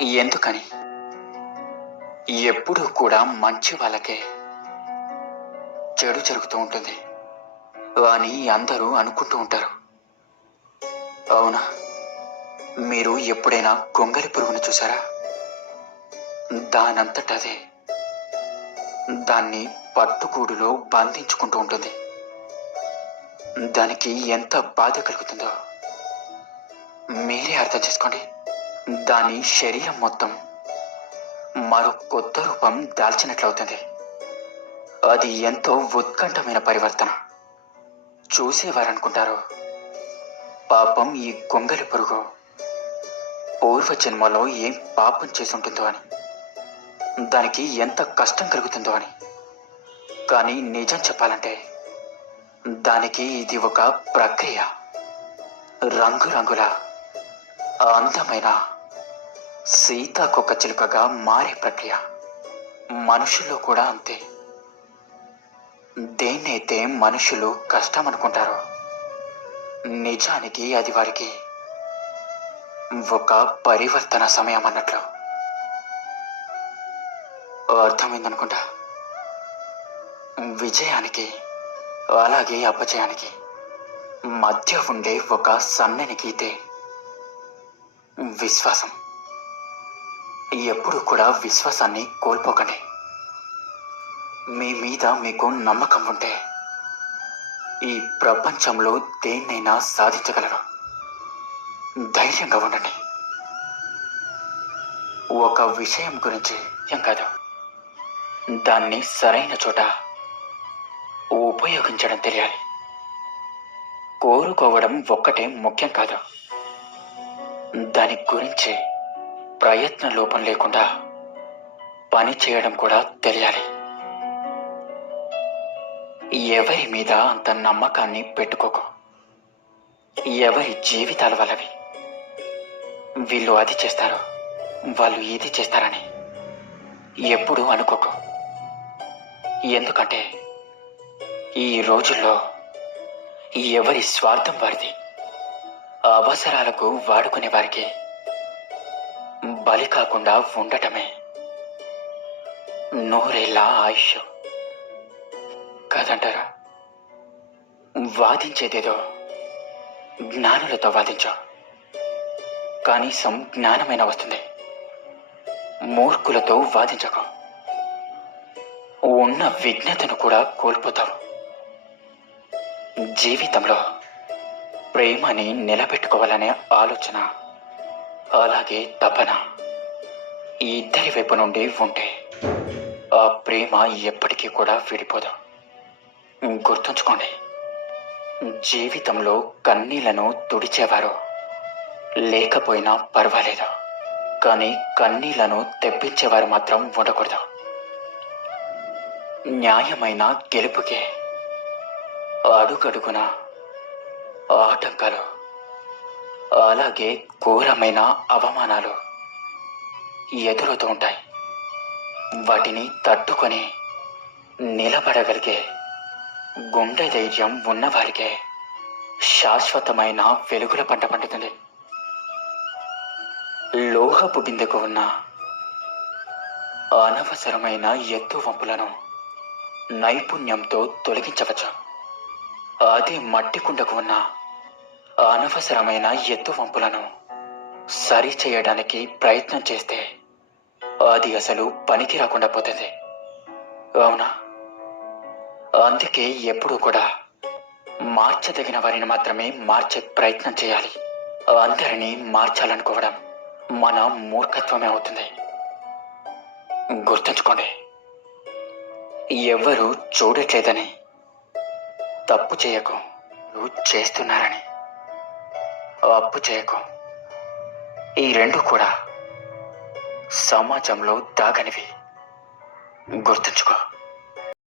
ఎందుకని? ఎప్పుడూ కూడా మంచి వాళ్ళకే చెడు జరుగుతూ ఉంటుంది అని అందరూ అనుకుంటూ ఉంటారు. అవునా? మీరు ఎప్పుడైనా గొంగలి పురుగును చూసారా? దానంతటదే దాన్ని పట్టుగూడులో బంధించుకుంటూ ఉంటుంది. దానికి ఎంత బాధ కలుగుతుందో మీరే అర్థం చేసుకోండి. దాని శరీరం మొత్తం మరో కొత్త రూపం దాల్చినట్లవుతుంది. అది ఎంతో ఉత్కంఠమైన పరివర్తన. చూసేవారనుకుంటారు, పాపం ఈ గొంగలి పురుగు పూర్వజన్మలో ఏం పాపం చేసి ఉంటుందో అని, దానికి ఎంత కష్టం కలుగుతుందో అని. కానీ నిజం చెప్పాలంటే దానికి ఇది ఒక ప్రక్రియ. రంగురంగుల అందమైన సీతాకొక చిలుకగా మారే ప్రక్రియ. మనుషుల్లో కూడా అంతే. దేన్నైతే మనుషులు కష్టం అనుకుంటారో నిజానికి అది వారికి ఒక పరివర్తన సమయం అన్నట్లు. అర్థమైందనుకుంటా. విజయానికి అలాగే అపజయానికి మధ్య ఉండే ఒక సన్నని గీతే విశ్వాసం. ఎప్పుడు కూడా విశ్వాసాన్ని కోల్పోకండి. మీ మీద మీకు నమ్మకం ఉంటే ఈ ప్రపంచంలో దేన్నైనా సాధించగలరు. ధైర్యంగా ఉండండి. ఒక విషయం గురించి ఏం కాదు, దాన్ని సరైన చోట ఉపయోగించడం తెలియాలి. కోరుకోవడం ఒక్కటే ముఖ్యం కాదు, దాని గురించి ప్రయత్న లోపం లేకుండా పని చేయడం కూడా తెలియాలి. ఎవరి మీద అంత నమ్మకాన్ని పెట్టుకోకు. ఎవరి జీవితాల వాళ్ళవి. వీళ్ళు అది చేస్తారు, వాళ్ళు ఇది చేస్తారని ఎప్పుడూ అనుకోకు. ఎందుకంటే ఈ రోజుల్లో ఎవరి స్వార్థం వారిది. అవసరాలకు వాడుకునే వారికి బలి కాకుండా ఉండటమే నూరేళ్ల ఆయుష్ కాదంటారా? వాదించేదేదో జ్ఞానులతో వాదించు. కనీసం జ్ఞానమైన వస్తుంది. మూర్ఖులతో వాదించకు. ఉన్న విజ్ఞతను కూడా కోల్పోతావు. జీవితంలో ప్రేమని నిలబెట్టుకోవాలనే ఆలోచన, అలాగే తపన ఈ ఇద్దరి వైపు నుండి ఉంటే ఆ ప్రేమ ఎప్పటికీ కూడా విడిపోదు. గుర్తుంచుకోండి, జీవితంలో కన్నీళ్లను తుడిచేవారు లేకపోయినా పర్వాలేదు, కానీ కన్నీళ్లను తెప్పించేవారు మాత్రం ఉండకూడదు. న్యాయమైన గెలుపుకే అడుగడుగున ఆటంకాలు, అలాగే ఘోరమైన అవమానాలు ఎదురవుతూ ఉంటాయి. వాటిని తట్టుకొని నిలబడగలిగే గుండె ధైర్యం ఉన్నవారికే శాశ్వతమైన వెలుగుల పంట పండుతుంది. లోహపు బిందెకు ఉన్న అనవసరమైన ఎత్తు వంపులను నైపుణ్యంతో తొలగించవచ్చు. అదే మట్టి కుండకు ఉన్న అనవసరమైన ఎత్తు వంపులను సరి చేయడానికి ప్రయత్నం చేస్తే అది అసలు పనికి రాకుండా పోతుంది. అవునా? అందుకే ఎప్పుడూ కూడా మార్చదగిన వారిని మాత్రమే మార్చే ప్రయత్నం చేయాలి. అందరినీ మార్చాలనుకోవడం మన మూర్ఖత్వమే అవుతుంది. గుర్తుంచుకోండి, ఎవరు చూడట్లేదని తప్పు చేయకు, నువ్వు చేస్తున్నారని అప్పు చేయకు. ఈ రెండు కూడా సమాజంలో దాగనివి. గుర్తుంచుకో.